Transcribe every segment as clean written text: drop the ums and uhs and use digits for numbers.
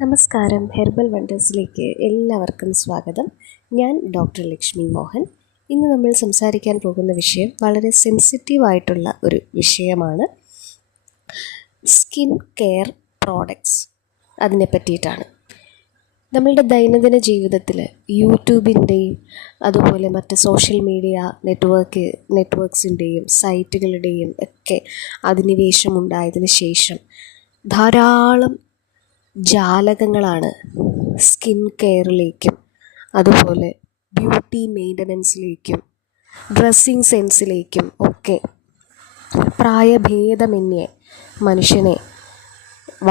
നമസ്കാരം. ഹെർബൽ വണ്ടേഴ്സിലേക്ക് എല്ലാവർക്കും സ്വാഗതം. ഞാൻ ഡോക്ടർ ലക്ഷ്മി മോഹൻ. ഇന്ന് നമ്മൾ സംസാരിക്കാൻ പോകുന്ന വിഷയം വളരെ സെൻസിറ്റീവായിട്ടുള്ള ഒരു വിഷയമാണ്. Skin care products. അതിനെ പറ്റിയിട്ടാണ്. നമ്മളുടെ ദൈനംദിന ജീവിതത്തിൽ യൂട്യൂബിൻ്റെയും അതുപോലെ മറ്റ് സോഷ്യൽ മീഡിയ നെറ്റ്വർക്ക്സിൻ്റെയും സൈറ്റുകളുടെയും ഒക്കെ അധിനിവേശമുണ്ടായതിനു ശേഷം ധാരാളം ജാലകങ്ങളാണ് സ്കിൻ കെയറിലേക്കും അതുപോലെ ബ്യൂട്ടി മെയിൻ്റനൻസിലേക്കും ഡ്രസ്സിങ് സെൻസിലേക്കും ഒക്കെ പ്രായഭേദമന്യേ മനുഷ്യനെ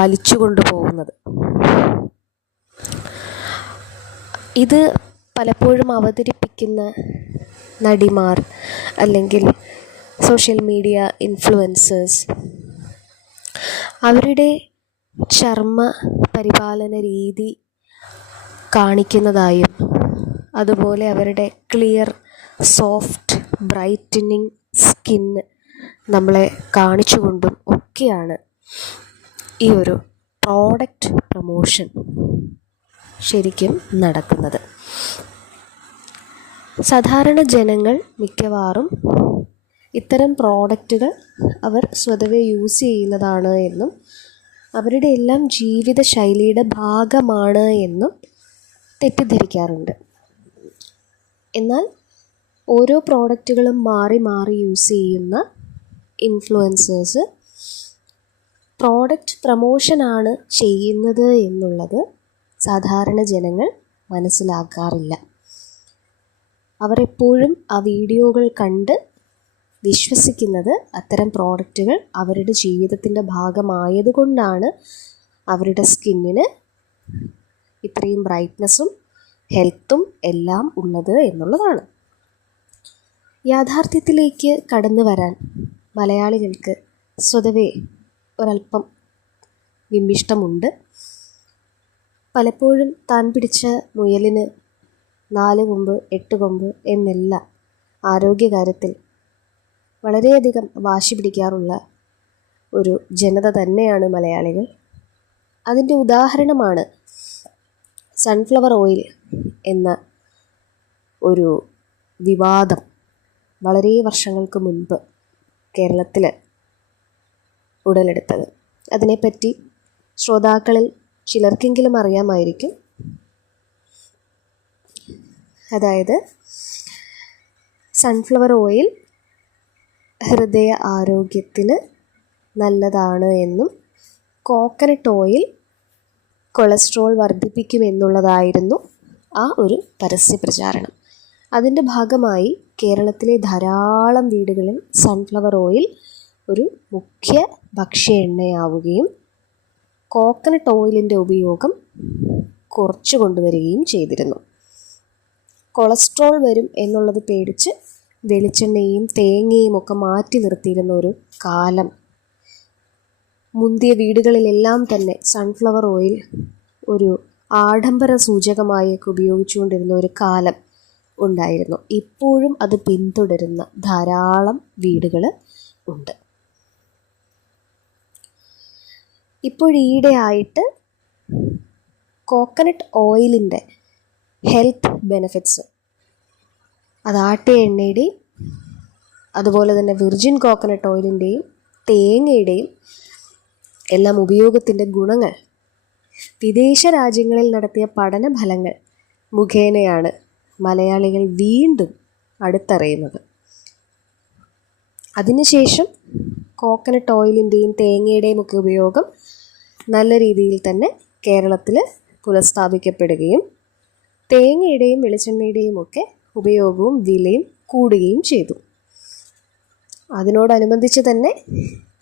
വലിച്ചു കൊണ്ടുപോകുന്നത്. ഇത് പലപ്പോഴും അവതരിപ്പിക്കുന്ന നടിമാർ അല്ലെങ്കിൽ സോഷ്യൽ മീഡിയ ഇൻഫ്ലുവൻസേഴ്സ് അവരുടെ ചർമ്മ പരിപാലന രീതി കാണിക്കുന്നതായും അതുപോലെ അവരുടെ ക്ലിയർ സോഫ്റ്റ് ബ്രൈറ്റനിങ് സ്കിന്ന് നമ്മളെ കാണിച്ചുകൊണ്ടും ഒക്കെയാണ് ഈ ഒരു പ്രോഡക്റ്റ് പ്രൊമോഷൻ ശരിക്കും നടക്കുന്നത്. സാധാരണ ജനങ്ങൾ മിക്കവാറും ഇത്തരം പ്രോഡക്റ്റുകൾ അവർ സ്വതവേ യൂസ് ചെയ്യുന്നതാണ് എന്നും അവരുടെ എല്ലാം ജീവിതശൈലിയുടെ ഭാഗമാണ് എന്നും തെറ്റിദ്ധരിക്കാറുണ്ട്. എന്നാൽ ഓരോ പ്രോഡക്റ്റുകളും മാറി മാറി യൂസ് ചെയ്യുന്ന ഇൻഫ്ലുവൻസേഴ്സ് പ്രോഡക്റ്റ് പ്രൊമോഷനാണ് ചെയ്യുന്നത് എന്നുള്ളത് സാധാരണ ജനങ്ങൾ മനസ്സിലാക്കാറില്ല. അവരെപ്പോഴും ആ വീഡിയോകൾ കണ്ട് വിശ്വസിക്കുന്നത് അത്തരം പ്രോഡക്റ്റുകൾ അവരുടെ ജീവിതത്തിൻ്റെ ഭാഗമായതുകൊണ്ടാണ് അവരുടെ സ്കിന്നിന് ഇത്രയും ബ്രൈറ്റ്നസ്സും ഹെൽത്തും എല്ലാം ഉള്ളത് എന്നുള്ളതാണ്. യാഥാർത്ഥ്യത്തിലേക്ക് കടന്നു വരാൻ മലയാളികൾക്ക് സ്വതവേ ഒരല്പം വിമ്മിഷ്ടമുണ്ട്. പലപ്പോഴും താൻ പിടിച്ച മുയലിന് 4 കൊമ്പ് 8 കൊമ്പ് എന്നല്ല ആരോഗ്യകാര്യത്തിൽ വളരെയധികം വാശി പിടിക്കാറുള്ള ഒരു ജനത തന്നെയാണ് മലയാളികൾ. അതിൻ്റെ ഉദാഹരണമാണ് സൺഫ്ലവർ ഓയിൽ എന്ന ഒരു വിവാദം വളരെ വർഷങ്ങൾക്ക് മുൻപ് കേരളത്തിൽ ഉടലെടുത്തത്. അതിനെപ്പറ്റി ശ്രോതാക്കളിൽ ചിലർക്കെങ്കിലും അറിയാമായിരിക്കും. അതായത് സൺഫ്ലവർ ഓയിൽ ഹൃദയ ആരോഗ്യത്തിന് നല്ലതാണ് എന്നും കോക്കനട്ട് ഓയിൽ കൊളസ്ട്രോൾ വർദ്ധിപ്പിക്കുമെന്നുള്ളതായിരുന്നു ആ ഒരു പരസ്യ പ്രചാരണം. അതിൻ്റെ ഭാഗമായി കേരളത്തിലെ ധാരാളം വീടുകളിൽ സൺഫ്ലവർ ഓയിൽ ഒരു മുഖ്യ ഭക്ഷ്യ എണ്ണയാവുകയും കോക്കനട്ട് ഓയിലിൻ്റെ ഉപയോഗം കുറച്ചു കൊണ്ടുവരികയും ചെയ്തിരുന്നു. കൊളസ്ട്രോൾ വരും എന്നുള്ളത് പേടിച്ച് വെളിച്ചെണ്ണയും തേങ്ങയും ഒക്കെ മാറ്റി നിർത്തിയിരുന്ന ഒരു കാലം, മുന്തിയ വീടുകളിലെല്ലാം തന്നെ സൺഫ്ലവർ ഓയിൽ ഒരു ആഡംബര സൂചകമായൊക്കെ ഉപയോഗിച്ചുകൊണ്ടിരുന്ന ഒരു കാലം ഉണ്ടായിരുന്നു. ഇപ്പോഴും അത് പിന്തുടരുന്ന ധാരാളം വീടുകൾ ഉണ്ട്. ഇപ്പോഴീയിടെയായിട്ട് കോക്കനട്ട് ഓയിലിൻ്റെ ഹെൽത്ത് ബെനിഫിറ്റ്സ്, അത് ആട്ടിയ എണ്ണയുടെയും അതുപോലെ തന്നെ വിർജിൻ കോക്കനട്ട് ഓയിലിൻ്റെയും തേങ്ങയുടെയും എല്ലാം ഉപയോഗത്തിൻ്റെ ഗുണങ്ങൾ വിദേശ രാജ്യങ്ങളിൽ നടത്തിയ പഠന ഫലങ്ങൾ മുഖേനയാണ് മലയാളികൾ വീണ്ടും അടുത്തറിയുന്നത്. അതിനുശേഷം കോക്കനട്ട് ഓയിലിൻ്റെയും തേങ്ങയുടെയും ഒക്കെ ഉപയോഗം നല്ല രീതിയിൽ തന്നെ കേരളത്തിൽ പുനഃസ്ഥാപിക്കപ്പെടുകയും തേങ്ങയുടെയും വെളിച്ചെണ്ണയുടെയും ഒക്കെ ഉപയോഗവും വിലയും കൂടുകയും ചെയ്തു. അതിനോടനുബന്ധിച്ച് തന്നെ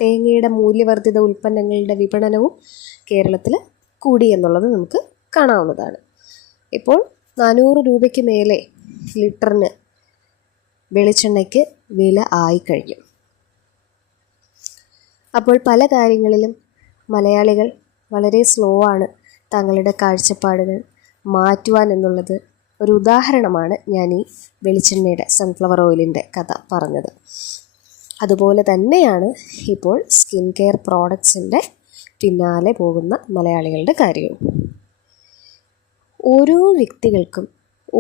തേങ്ങയുടെ മൂല്യവർദ്ധിത ഉൽപ്പന്നങ്ങളുടെ വിപണനവും കേരളത്തിൽ കൂടി എന്നുള്ളത് നമുക്ക് കാണാവുന്നതാണ്. ഇപ്പോൾ 400 രൂപയ്ക്ക് മേലെ ലിറ്ററിന് വെളിച്ചെണ്ണയ്ക്ക് വില ആയിക്കഴിഞ്ഞു. അപ്പോൾ പല കാര്യങ്ങളിലും മലയാളികൾ വളരെ സ്ലോ ആണ് തങ്ങളുടെ കാഴ്ചപ്പാടുകൾ മാറ്റുവാൻ എന്നുള്ളത് ഒരു ഉദാഹരണമാണ് ഞാൻ ഈ വെളിച്ചെണ്ണയുടെ സൺഫ്ലവർ ഓയിലിൻ്റെ കഥ പറഞ്ഞത്. അതുപോലെ തന്നെയാണ് ഇപ്പോൾ സ്കിൻ കെയർ പ്രോഡക്ട്സിൻ്റെ പിന്നാലെ പോകുന്ന മലയാളികളുടെ കാര്യവും. ഓരോ വ്യക്തികൾക്കും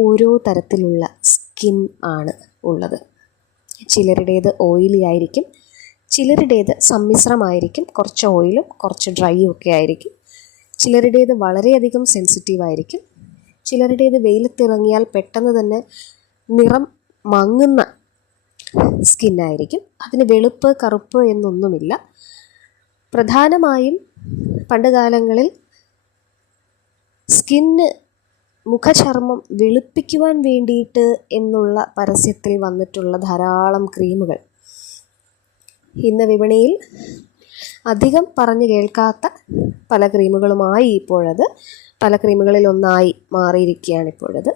ഓരോ തരത്തിലുള്ള സ്കിൻ ആണ് ഉള്ളത്. ചിലരുടേത് ഓയിലി ആയിരിക്കും, ചിലരുടേത് സമ്മിശ്രമായിരിക്കും, കുറച്ച് ഓയിലും കുറച്ച് ഡ്രൈയും ഒക്കെ ആയിരിക്കും. ചിലരുടേത് വളരെയധികം സെൻസിറ്റീവായിരിക്കും, ചിലരുടേത് വെയിലത്തിറങ്ങിയാൽ പെട്ടെന്ന് തന്നെ നിറം മങ്ങുന്ന സ്കിന്നായിരിക്കും. അതിന് വെളുപ്പ് കറുപ്പ് എന്നൊന്നുമില്ല. പ്രധാനമായും പണ്ട് കാലങ്ങളിൽ സ്കിന്ന് മുഖചർമ്മം വെളുപ്പിക്കുവാൻ വേണ്ടിയിട്ട് എന്നുള്ള പരസ്യത്തിൽ വന്നിട്ടുള്ള ധാരാളം ക്രീമുകൾ ഇന്ന് വിപണിയിൽ അധികം പറഞ്ഞു കേൾക്കാത്ത പല ക്രീമുകളുമായി ഇപ്പോഴത് പല ക്രീമുകളിൽ ഒന്നായി മാറിയിരിക്കുകയാണ് ഇപ്പോഴത്.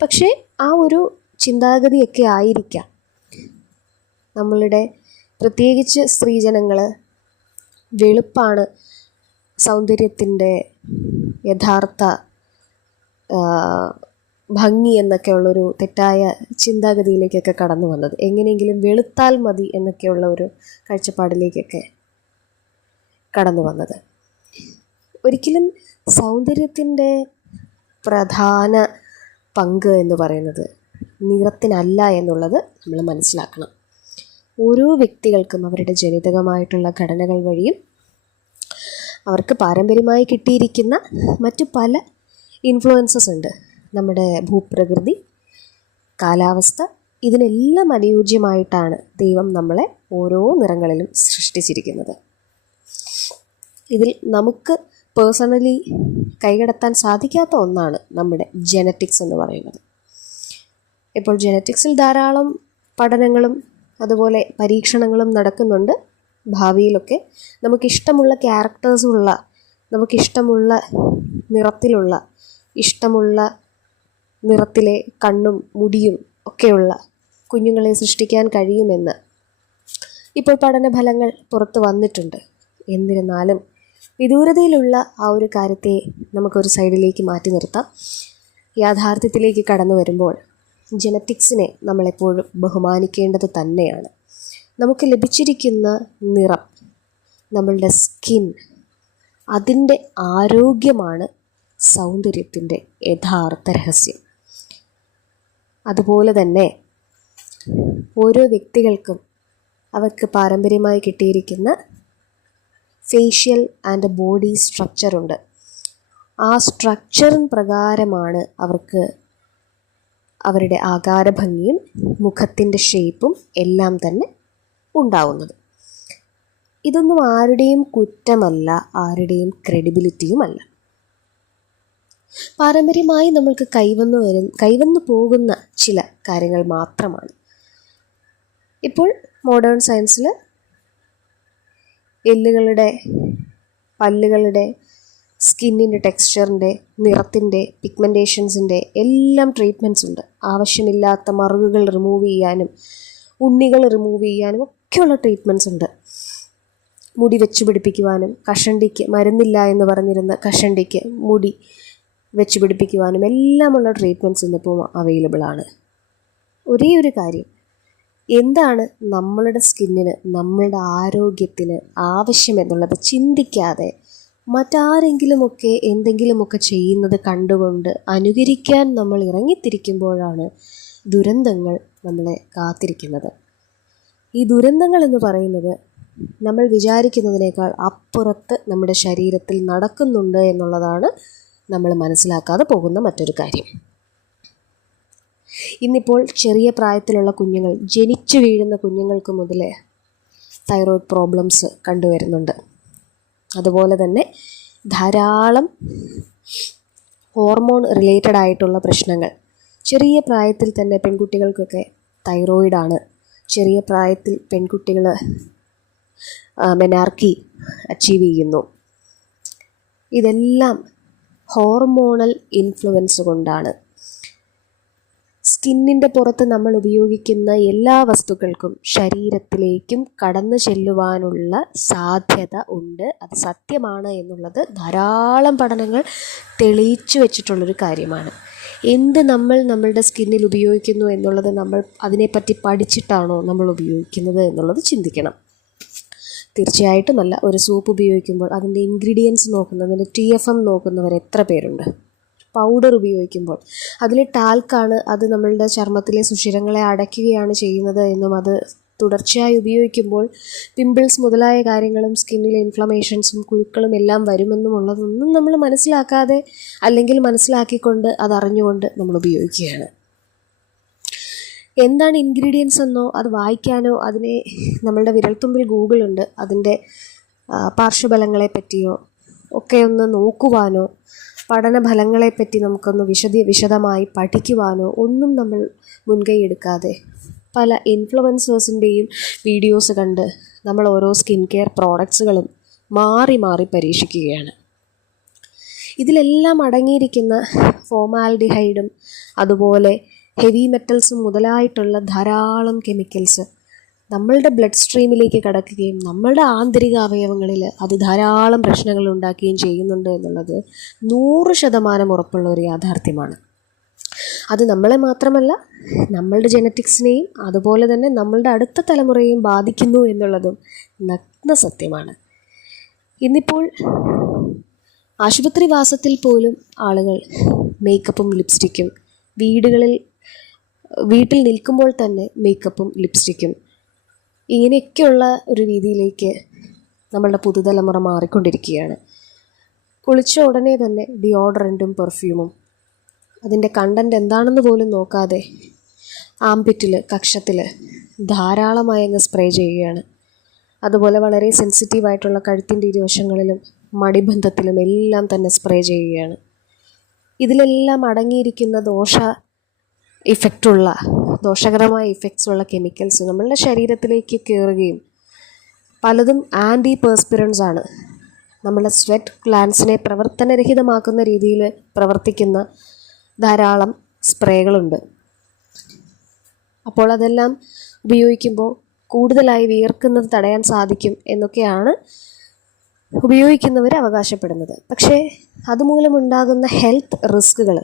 പക്ഷേ ആ ഒരു ചിന്താഗതിയൊക്കെ ആയിരിക്കാം നമ്മളുടെ പ്രത്യേകിച്ച് സ്ത്രീജനങ്ങൾ വെളുപ്പാണ് സൗന്ദര്യത്തിൻ്റെ യഥാർത്ഥ ഭംഗി എന്നൊക്കെയുള്ളൊരു തെറ്റായ ചിന്താഗതിയിലേക്കൊക്കെ കടന്നു വന്നത്. എങ്ങനെയെങ്കിലും വെളുത്താൽ മതി എന്നൊക്കെയുള്ള ഒരു കാഴ്ചപ്പാടിലേക്കൊക്കെ കടന്നു വന്നത്. ഒരിക്കലും സൗന്ദര്യത്തിൻ്റെ പ്രധാന പങ്ക് എന്ന് പറയുന്നത് നിറത്തിനല്ല എന്നുള്ളത് നമ്മൾ മനസ്സിലാക്കണം. ഓരോ വ്യക്തികൾക്കും അവരുടെ ജനിതകമായിട്ടുള്ള ഘടനകൾ വഴിയും അവർക്ക് പാരമ്പര്യമായി കിട്ടിയിരിക്കുന്ന മറ്റു പല ഇൻഫ്ലുവൻസസ് ഉണ്ട്. നമ്മുടെ ഭൂപ്രകൃതി, കാലാവസ്ഥ, ഇതിനെല്ലാം അനുയോജ്യമായിട്ടാണ് ദൈവം നമ്മളെ ഓരോ നിറങ്ങളിലും സൃഷ്ടിച്ചിരിക്കുന്നത്. ഇതിൽ നമുക്ക് പേഴ്സണലി കൈകടത്താൻ സാധിക്കാത്ത ഒന്നാണ് നമ്മുടെ ജെനറ്റിക്സ് എന്ന് പറയുന്നത്. ഇപ്പോൾ ജെനറ്റിക്സിൽ ധാരാളം പഠനങ്ങളും അതുപോലെ പരീക്ഷണങ്ങളും നടക്കുന്നുണ്ട്. ഭാവിയിലൊക്കെ നമുക്കിഷ്ടമുള്ള ക്യാരക്ടേഴ്സുള്ള, നമുക്കിഷ്ടമുള്ള നിറത്തിലുള്ള, ഇഷ്ടമുള്ള നിറത്തിലെ കണ്ണും മുടിയും ഒക്കെയുള്ള കുഞ്ഞുങ്ങളെ സൃഷ്ടിക്കാൻ കഴിയുമെന്ന് ഇപ്പോൾ പഠനഫലങ്ങൾ പുറത്തു വന്നിട്ടുണ്ട്. എന്നിരുന്നാലും വിദൂരതയിലുള്ള ആ ഒരു കാര്യത്തെ നമുക്കൊരു സൈഡിലേക്ക് മാറ്റി നിർത്താം. യാഥാർത്ഥ്യത്തിലേക്ക് കടന്നു വരുമ്പോൾ ജെനറ്റിക്സിനെ നമ്മളെപ്പോഴും ബഹുമാനിക്കേണ്ടത് തന്നെയാണ്. നമുക്ക് ലഭിച്ചിരിക്കുന്ന നിറം, നമ്മളുടെ സ്കിൻ, അതിൻ്റെ ആരോഗ്യമാണ് സൗന്ദര്യത്തിൻ്റെ യഥാർത്ഥ രഹസ്യം. അതുപോലെ തന്നെ ഓരോ വ്യക്തികൾക്കും അവർക്ക് പാരമ്പര്യമായി കിട്ടിയിരിക്കുന്ന ഫേഷ്യൽ ആൻഡ് ബോഡി സ്ട്രക്ചറുണ്ട്. ആ സ്ട്രക്ചറിന് പ്രകാരമാണ് അവർക്ക് അവരുടെ ആകാരഭംഗിയും മുഖത്തിൻ്റെ ഷേപ്പും എല്ലാം തന്നെ ഉണ്ടാവുന്നത്. ഇതൊന്നും ആരുടെയും കുറ്റമല്ല, ആരുടെയും ക്രെഡിബിലിറ്റിയുമല്ല. പാരമ്പര്യമായി നമ്മൾക്ക് കൈവന്നു പോകുന്ന ചില കാര്യങ്ങൾ മാത്രമാണ്. ഇപ്പോൾ മോഡേൺ സയൻസിൽ എല്ലുകളുടെ, പല്ലുകളുടെ, സ്കിന്നിൻ്റെ ടെക്സ്ചറിൻ്റെ, നിറത്തിൻ്റെ, പിഗ്മെൻറ്റേഷൻസിൻ്റെ എല്ലാം ട്രീറ്റ്മെൻറ്റ്സ് ഉണ്ട്. ആവശ്യമില്ലാത്ത മറുകുകൾ റിമൂവ് ചെയ്യാനും ഉണ്ണികൾ റിമൂവ് ചെയ്യാനും ഒക്കെയുള്ള ട്രീറ്റ്മെൻറ്റ്സ് ഉണ്ട്. മുടി വെച്ച് പിടിപ്പിക്കുവാനും, കഷണ്ടിക്ക് മരുന്നില്ല എന്ന് പറഞ്ഞിരുന്ന കഷണ്ടിക്ക് മുടി വെച്ച് പിടിപ്പിക്കുവാനും എല്ലാമുള്ള ട്രീറ്റ്മെൻറ്റ്സ് ഇന്നിപ്പോൾ അവൈലബിൾ ആണ്. ഒരേ ഒരു കാര്യം, എന്താണ് നമ്മളുടെ സ്കിന്നിന്, നമ്മളുടെ ആരോഗ്യത്തിന് ആവശ്യമെന്നുള്ളത് ചിന്തിക്കാതെ മറ്റാരെങ്കിലുമൊക്കെ എന്തെങ്കിലുമൊക്കെ ചെയ്യുന്നത് കണ്ടുകൊണ്ട് അനുകരിക്കാൻ നമ്മൾ ഇറങ്ങിത്തിരിക്കുമ്പോഴാണ് ദുരന്തങ്ങൾ നമ്മളെ കാത്തിരിക്കുന്നത്. ഈ ദുരന്തങ്ങൾ എന്ന് പറയുന്നത് നമ്മൾ വിചാരിക്കുന്നതിനേക്കാൾ അപ്പുറത്ത് നമ്മുടെ ശരീരത്തിൽ നടക്കുന്നുണ്ട് എന്നുള്ളതാണ് നമ്മൾ മനസ്സിലാക്കാതെ പോകുന്ന മറ്റൊരു കാര്യം. ഇന്നിപ്പോൾ ചെറിയ പ്രായത്തിലുള്ള കുഞ്ഞുങ്ങൾ, ജനിച്ചു വീഴുന്ന കുഞ്ഞുങ്ങൾക്ക് മുതലേ തൈറോയ്ഡ് പ്രോബ്ലംസ് കണ്ടുവരുന്നുണ്ട്. അതുപോലെ തന്നെ ധാരാളം ഹോർമോൺ റിലേറ്റഡ് ആയിട്ടുള്ള പ്രശ്നങ്ങൾ. ചെറിയ പ്രായത്തിൽ തന്നെ പെൺകുട്ടികൾക്കൊക്കെ തൈറോയിഡാണ്. ചെറിയ പ്രായത്തിൽ പെൺകുട്ടികൾ മെനാർക്കി അച്ചീവ് ചെയ്യുന്നു. ഇതെല്ലാം ഹോർമോണൽ ഇൻഫ്ലുവൻസ് കൊണ്ടാണ്. സ്കിന്നിൻ്റെ പുറത്ത് നമ്മൾ ഉപയോഗിക്കുന്ന എല്ലാ വസ്തുക്കൾക്കും ശരീരത്തിലേക്കും കടന്നു ചെല്ലുവാനുള്ള സാധ്യത ഉണ്ട്. അത് സത്യമാണ് എന്നുള്ളത് ധാരാളം പഠനങ്ങൾ തെളിയിച്ചു വച്ചിട്ടുള്ളൊരു കാര്യമാണ്. എന്ത് നമ്മൾ നമ്മളുടെ സ്കിന്നിൽ ഉപയോഗിക്കുന്നു എന്നുള്ളത് നമ്മൾ അതിനെപ്പറ്റി പഠിച്ചിട്ടാണോ നമ്മൾ ഉപയോഗിക്കുന്നത് എന്നുള്ളത് ചിന്തിക്കണം. തീർച്ചയായിട്ടുമല്ല. ഒരു സോപ്പ് ഉപയോഗിക്കുമ്പോൾ അതിൻ്റെ ഇൻഗ്രീഡിയൻസ് നോക്കുന്നതിന് TFM നോക്കുന്നവർ എത്ര പേരുണ്ട്? പൗഡർ ഉപയോഗിക്കുമ്പോൾ അതിൽ ടാൽക്കാണ്, അത് നമ്മളുടെ ചർമ്മത്തിലെ സുഷിരങ്ങളെ അടയ്ക്കുകയാണ് ചെയ്യുന്നത് എന്നും അത് തുടർച്ചയായി ഉപയോഗിക്കുമ്പോൾ പിമ്പിൾസ് മുതലായ കാര്യങ്ങളും സ്കിന്നിലെ ഇൻഫ്ലമേഷൻസും കുരുക്കളും എല്ലാം വരുമെന്നും ഉള്ളതൊന്നും നമ്മൾ മനസ്സിലാക്കാതെ അല്ലെങ്കിൽ മനസ്സിലാക്കിക്കൊണ്ട് അതറിഞ്ഞുകൊണ്ട് നമ്മൾ ഉപയോഗിക്കുകയാണ്. എന്താണ് ഇൻഗ്രീഡിയൻസ് എന്നോ അത് വായിക്കാനോ അതിനെ നമ്മളുടെ വിരൽത്തുമ്പിൽ ഗൂഗിളുണ്ട്, അതിൻ്റെ പാർശ്വഫലങ്ങളെ പറ്റിയോ ഒക്കെ ഒന്ന് നോക്കുവാനോ പഠനഫലങ്ങളെപ്പറ്റി നമുക്കൊന്ന് വിശദമായി പഠിക്കുവാനോ ഒന്നും നമ്മൾ മുൻകൈ എടുക്കാതെ പല ഇൻഫ്ലുവൻസേഴ്സിൻ്റെയും വീഡിയോസ് കണ്ട് നമ്മൾ ഓരോ സ്കിൻ കെയർ പ്രോഡക്ട്സുകളും മാറി മാറി പരീക്ഷിക്കുകയാണ്. ഇതിലെല്ലാം അടങ്ങിയിരിക്കുന്ന ഫോമാൽഡിഹൈഡും അതുപോലെ ഹെവി മെറ്റൽസും മുതലായിട്ടുള്ള ധാരാളം കെമിക്കൽസ് നമ്മളുടെ ബ്ലഡ് സ്ട്രീമിലേക്ക് കടക്കുകയും നമ്മളുടെ ആന്തരിക അവയവങ്ങളിൽ അത് ധാരാളം പ്രശ്നങ്ങൾ ഉണ്ടാക്കുകയും ചെയ്യുന്നുണ്ട് എന്നുള്ളത് 100% ഉറപ്പുള്ള ഒരു യാഥാർത്ഥ്യമാണ്. അത് നമ്മളെ മാത്രമല്ല നമ്മളുടെ ജെനറ്റിക്സിനെയും അതുപോലെ തന്നെ നമ്മളുടെ അടുത്ത തലമുറയെയും ബാധിക്കുന്നു എന്നുള്ളതും നഗ്ന സത്യമാണ്. ഇന്നിപ്പോൾ ആശുപത്രി വാസത്തിൽ പോലും ആളുകൾ മേക്കപ്പും ലിപ്സ്റ്റിക്കും, വീട്ടിൽ നിൽക്കുമ്പോൾ തന്നെ മേക്കപ്പും ലിപ്സ്റ്റിക്കും, ഇങ്ങനെയൊക്കെയുള്ള ഒരു രീതിയിലേക്ക് നമ്മളുടെ പുതുതലമുറ മാറിക്കൊണ്ടിരിക്കുകയാണ്. കുളിച്ച ഉടനെ തന്നെ ഡിയോഡറൻറ്റും പെർഫ്യൂമും അതിൻ്റെ കണ്ടൻറ്റ് എന്താണെന്ന് പോലും നോക്കാതെ ആംപിറ്റിൽ, കക്ഷത്തിൽ ധാരാളമായി അങ്ങ് സ്പ്രേ ചെയ്യുകയാണ്. അതുപോലെ വളരെ സെൻസിറ്റീവായിട്ടുള്ള കഴുത്തിൻ്റെ ഇരുവശങ്ങളിലും മടിബന്ധത്തിലും എല്ലാം തന്നെ സ്പ്രേ ചെയ്യുകയാണ്. ഇതിലെല്ലാം അടങ്ങിയിരിക്കുന്ന ദോഷകരമായ ഇഫക്ട്സ് ഉള്ള കെമിക്കൽസ് നമ്മളുടെ ശരീരത്തിലേക്ക് കയറുകയും പലതും ആൻറ്റി പെർസ്പിറൻസ് ആണ്. നമ്മളെ സ്വെറ്റ് ഗ്ലാൻസിനെ പ്രവർത്തനരഹിതമാക്കുന്ന രീതിയിൽ പ്രവർത്തിക്കുന്ന ധാരാളം സ്പ്രേകളുണ്ട്. അപ്പോൾ അതെല്ലാം ഉപയോഗിക്കുമ്പോൾ കൂടുതലായി വിയർക്കുന്നത് തടയാൻ സാധിക്കും എന്നൊക്കെയാണ് ഉപയോഗിക്കുന്നവർ അവകാശപ്പെടുന്നത്. പക്ഷേ അതുമൂലമുണ്ടാകുന്ന ഹെൽത്ത് റിസ്കുകൾ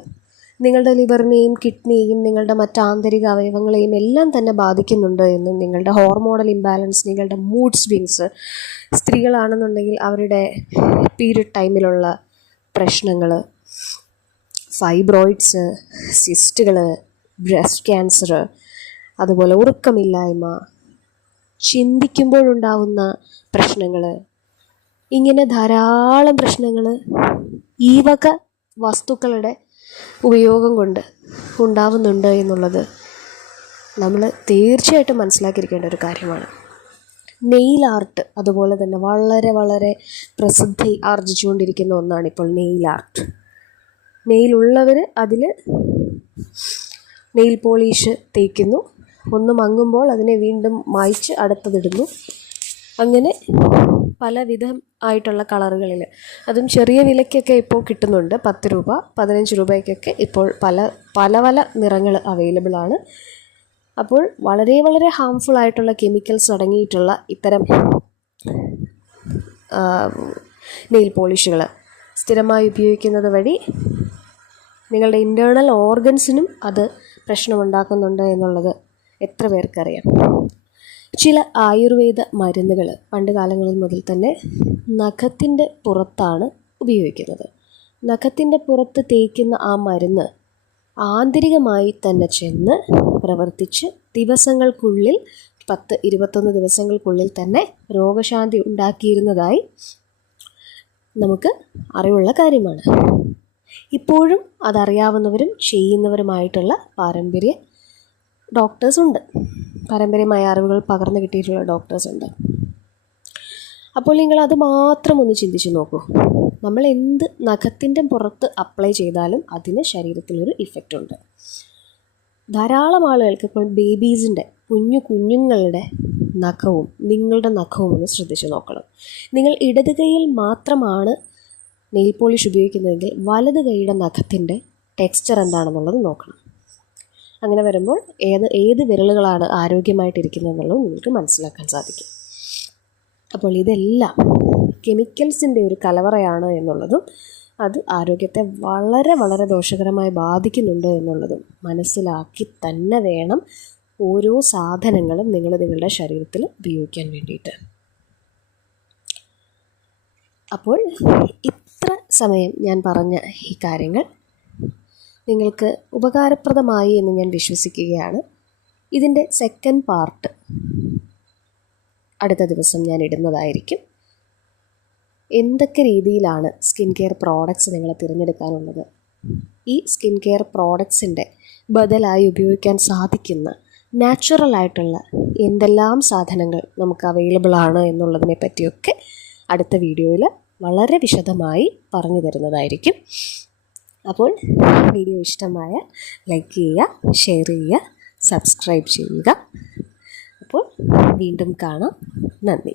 നിങ്ങളുടെ ലിവറിനെയും കിഡ്നിയെയും നിങ്ങളുടെ മറ്റ് ആന്തരിക അവയവങ്ങളെയും എല്ലാം തന്നെ ബാധിക്കുന്നുണ്ട് എന്നും നിങ്ങളുടെ ഹോർമോണൽ ഇംബാലൻസ്, നിങ്ങളുടെ മൂഡ് സ്വിങ്സ്, സ്ത്രീകളാണെന്നുണ്ടെങ്കിൽ അവരുടെ പീരിയഡ് ടൈമിലുള്ള പ്രശ്നങ്ങൾ, ഫൈബ്രോയിഡ്സ്, സിസ്റ്റുകൾ, ബ്രസ്റ്റ് ക്യാൻസർ, അതുപോലെ ഉറക്കമില്ലായ്മ, ചിന്തിക്കുമ്പോഴുണ്ടാവുന്ന പ്രശ്നങ്ങൾ, ഇങ്ങനെ ധാരാളം പ്രശ്നങ്ങൾ ഈ വക വസ്തുക്കളുടെ ഉപയോഗം കൊണ്ട് ഉണ്ടാവുന്നുണ്ട് എന്നുള്ളത് നമ്മൾ തീർച്ചയായിട്ടും മനസ്സിലാക്കിയിരിക്കേണ്ട ഒരു കാര്യമാണ്. നെയിൽ ആർട്ട് അതുപോലെ തന്നെ വളരെ വളരെ പ്രസിദ്ധി ആർജിച്ചുകൊണ്ടിരിക്കുന്ന ഒന്നാണ് ഇപ്പോൾ നെയിൽ ആർട്ട്. നെയിലുള്ളവർ അതിൽ നെയിൽ പോളിഷ് തേക്കുന്നു, ഒന്ന് മങ്ങുമ്പോൾ അതിനെ വീണ്ടും മായ്ച്ച് അടുത്തതിടുന്നു. അങ്ങനെ പലവിധം ആയിട്ടുള്ള കളറുകളിൽ, അതും ചെറിയ വിലയ്ക്കൊക്കെ ഇപ്പോൾ കിട്ടുന്നുണ്ട്. 10 രൂപ 15 രൂപയ്ക്കൊക്കെ ഇപ്പോൾ പല നിറങ്ങൾ അവൈലബിൾ ആണ്. അപ്പോൾ വളരെ വളരെ ഹാംഫുൾ ആയിട്ടുള്ള കെമിക്കൽസ് അടങ്ങിയിട്ടുള്ള ഇത്തരം നെയിൽ പോളിഷുകൾ സ്ഥിരമായി ഉപയോഗിക്കുന്നത് വഴി നിങ്ങളുടെ ഇൻറ്റേർണൽ ഓർഗൻസിനും അത് പ്രശ്നമുണ്ടാക്കുന്നുണ്ട് എന്നുള്ളത് എത്ര പേർക്കറിയാം. ചില ആയുർവേദ മരുന്നുകൾ പണ്ട് കാലങ്ങളിൽ മുതൽ തന്നെ നഖത്തിൻ്റെ പുറത്താണ് ഉപയോഗിക്കുന്നത്. നഖത്തിൻ്റെ പുറത്ത് തേക്കുന്ന ആ മരുന്ന് ആന്തരികമായി തന്നെ ചെന്ന് പ്രവർത്തിച്ച് ദിവസങ്ങൾക്കുള്ളിൽ 10-21 ദിവസങ്ങൾക്കുള്ളിൽ തന്നെ രോഗശാന്തി ഉണ്ടാക്കിയിരുന്നതായി നമുക്ക് അറിവുള്ള കാര്യമാണ്. ഇപ്പോഴും അതറിയാവുന്നവരും ചെയ്യുന്നവരുമായിട്ടുള്ള പാരമ്പര്യ ഡോക്ടേഴ്സുണ്ട്, പാരമ്പര്യമായ അറിവുകൾ പകർന്നു കിട്ടിയിട്ടുള്ള ഡോക്ടേഴ്സുണ്ട്. അപ്പോൾ നിങ്ങൾ അത് മാത്രം ഒന്ന് ചിന്തിച്ച് നോക്കൂ. നമ്മൾ എന്ത് നഖത്തിൻ്റെ പുറത്ത് അപ്ലൈ ചെയ്താലും അതിന് ശരീരത്തിലൊരു ഇഫക്റ്റ് ഉണ്ട്. ധാരാളം ആളുകൾക്ക് ഇപ്പോൾ ബേബീസിൻ്റെ കുഞ്ഞുങ്ങളുടെ നഖവും നിങ്ങളുടെ നഖവും ഒന്ന് ശ്രദ്ധിച്ച് നോക്കണം. നിങ്ങൾ ഇടത് കൈയിൽ മാത്രമാണ് നെയിൽ പോളിഷ് ഉപയോഗിക്കുന്നതെങ്കിൽ വലത് കൈയുടെ നഖത്തിൻ്റെ ടെക്സ്ചർ എന്താണെന്നുള്ളത് നോക്കണം. അങ്ങനെ വരുമ്പോൾ ഏത് വിരലുകളാണ് ആരോഗ്യമായിട്ടിരിക്കുന്നതെന്നുള്ളത് നിങ്ങൾക്ക് മനസ്സിലാക്കാൻ സാധിക്കും. അപ്പോൾ ഇതെല്ലാം കെമിക്കൽസിൻ്റെ ഒരു കലവറയാണ് എന്നുള്ളതും അത് ആരോഗ്യത്തെ വളരെ വളരെ ദോഷകരമായി ബാധിക്കുന്നുണ്ട് എന്നുള്ളതും മനസ്സിലാക്കി തന്നെ വേണം ഓരോ സാധനങ്ങളും നിങ്ങളുടെ ശരീരത്തിൽ ഉപയോഗിക്കാൻ വേണ്ടിയിട്ട്. അപ്പോൾ ഇത്ര സമയം ഞാൻ പറഞ്ഞ ഈ കാര്യങ്ങൾ നിങ്ങൾക്ക് ഉപകാരപ്രദമായി എന്ന് ഞാൻ വിശ്വസിക്കുകയാണ്. ഇതിൻ്റെ സെക്കൻഡ് പാർട്ട് അടുത്ത ദിവസം ഞാൻ ഇടുന്നതായിരിക്കും. എന്തൊക്കെ രീതിയിലാണ് സ്കിൻ കെയർ പ്രോഡക്റ്റ്സ് നിങ്ങൾ തിരഞ്ഞെടുക്കാനുള്ളത്, ഈ സ്കിൻ കെയർ പ്രോഡക്ട്സിൻ്റെ ബദലായി ഉപയോഗിക്കാൻ സാധിക്കുന്ന നാച്ചുറലായിട്ടുള്ള എന്തെല്ലാം സാധനങ്ങൾ നമുക്ക് അവൈലബിൾ ആണ് എന്നുള്ളതിനെ പറ്റിയൊക്കെ അടുത്ത വീഡിയോയിൽ വളരെ വിശദമായി പറഞ്ഞു തരുന്നതായിരിക്കും. അപ്പോൾ വീഡിയോ ഇഷ്ടമായ ലൈക്ക് ചെയ്യുക, ഷെയർ ചെയ്യുക, സബ്സ്ക്രൈബ് ചെയ്യുക. അപ്പോൾ വീണ്ടും കാണാം. നന്ദി.